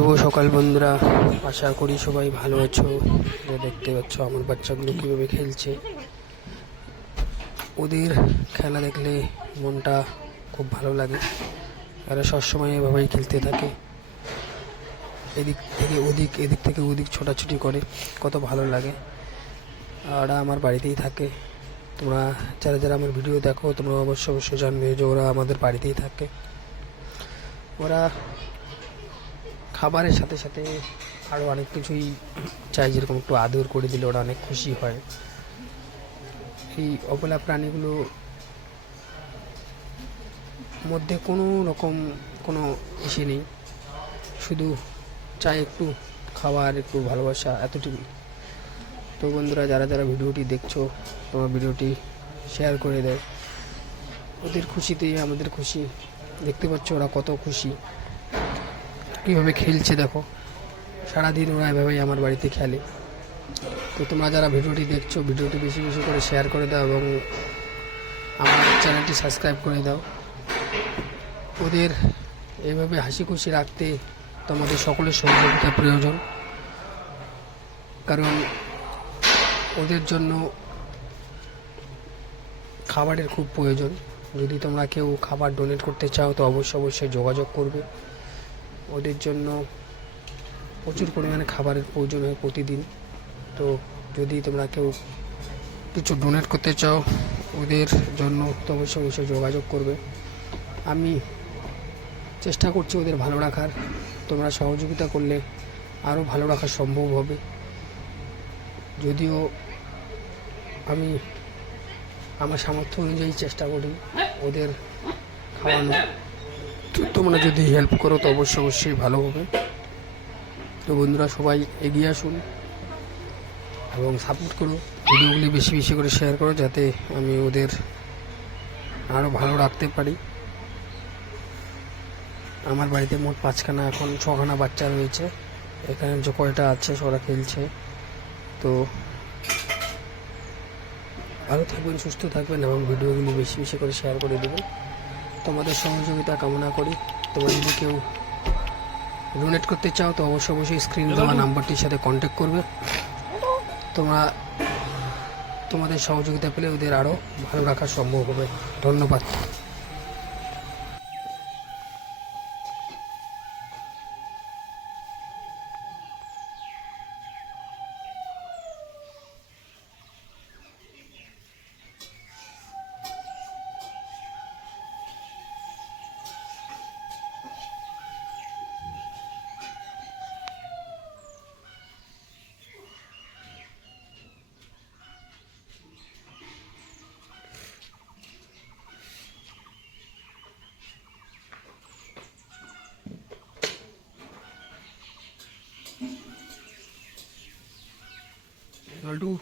শুভ সকাল বন্ধুরা, আশা করি সবাই ভালো আছো। দেখতে পাচ্ছ আমার বাচ্চাগুলো কীভাবে খেলছে। ওদের খেলা দেখলে মনটা খুব ভালো লাগে। এরা সবসময় এভাবেই খেলতে থাকে, এদিক থেকে ওদিক এদিক থেকে ওদিক ছোটাছুটি করে, কত ভালো লাগে। আর আমার বাড়িতেই থাকে। তোমরা যারা যারা আমার ভিডিও দেখো তোমরা অবশ্যই জানবে যে ওরা আমাদের বাড়িতেই থাকে। ওরা খাবারের সাথে সাথে আরও অনেক কিছুই চাই, যেরকম একটু আদর করে দিলে ওরা অনেক খুশি হয়। এই অবলা প্রাণীগুলো মধ্যে কোনো রকম কোনো ইসে নেই, শুধু চাই একটু খাবার, একটু ভালোবাসা, এতটুকু। তো বন্ধুরা, যারা যারা ভিডিওটি দেখছো তোমার ভিডিওটি শেয়ার করে দেয়। ওদের খুশিতেই আমাদের খুশি। দেখতে পাচ্ছ ওরা কত খুশি, কীভাবে খেলছে দেখো। সারাদিন ওরা এভাবেই আমার বাড়িতে খেলে। তো তোমরা যারা ভিডিওটি দেখছো ভিডিওটি বেশি বেশি করে শেয়ার করে দাও এবং আমার চ্যানেলটি সাবস্ক্রাইব করে দাও। ওদের এভাবে হাসি খুশি রাখতে তোমাদের সকলের সহযোগিতা প্রয়োজন, কারণ ওদের জন্য খাবারের খুব প্রয়োজন। যদি তোমরা কেউ খাবার ডোনেট করতে চাও তো অবশ্যই যোগাযোগ করবে। ওদের জন্য প্রচুর পরিমাণে খাবারের প্রয়োজন হয় প্রতিদিন। তো যদি তোমরা কেউ কিছু ডোনেট করতে চাও ওদের জন্য তো অবশ্যই যোগাযোগ করবে। আমি চেষ্টা করছি ওদের ভালো রাখার, তোমরা সহযোগিতা করলে আরও ভালো রাখা সম্ভব হবে। যদিও আমি আমার সামর্থ্য অনুযায়ী চেষ্টা করি ওদের খাওয়ানো, তোমরা যদি হেল্প করো তো অবশ্যই ভালো হবে। তো বন্ধুরা, সবাই এগিয়ে আসুন এবং সাপোর্ট করো, ভিডিওগুলি বেশি বেশি করে শেয়ার করো, যাতে আমি ওদের আরও ভালো রাখতে পারি। আমার বাড়িতে মোট 5খানা, এখন 6খানা বাচ্চা রয়েছে। এখানে যে কয়টা আছে ওরা খেলছে। তো ভালো থাকবেন, সুস্থ থাকবেন এবং ভিডিওগুলি বেশি বেশি করে শেয়ার করে দেবেন। তোমাদের সহযোগিতা কামনা করি। তোমরা যদি কেউ ডোনেট করতে চাও তো অবশ্যই স্ক্রিন দেওয়া নাম্বারটির সাথে কন্ট্যাক্ট করবে। তোমরা তোমাদের সহযোগিতা পেলে ওদের আরও ভালো রাখা সম্ভব হবে। ধন্যবাদ। I'll do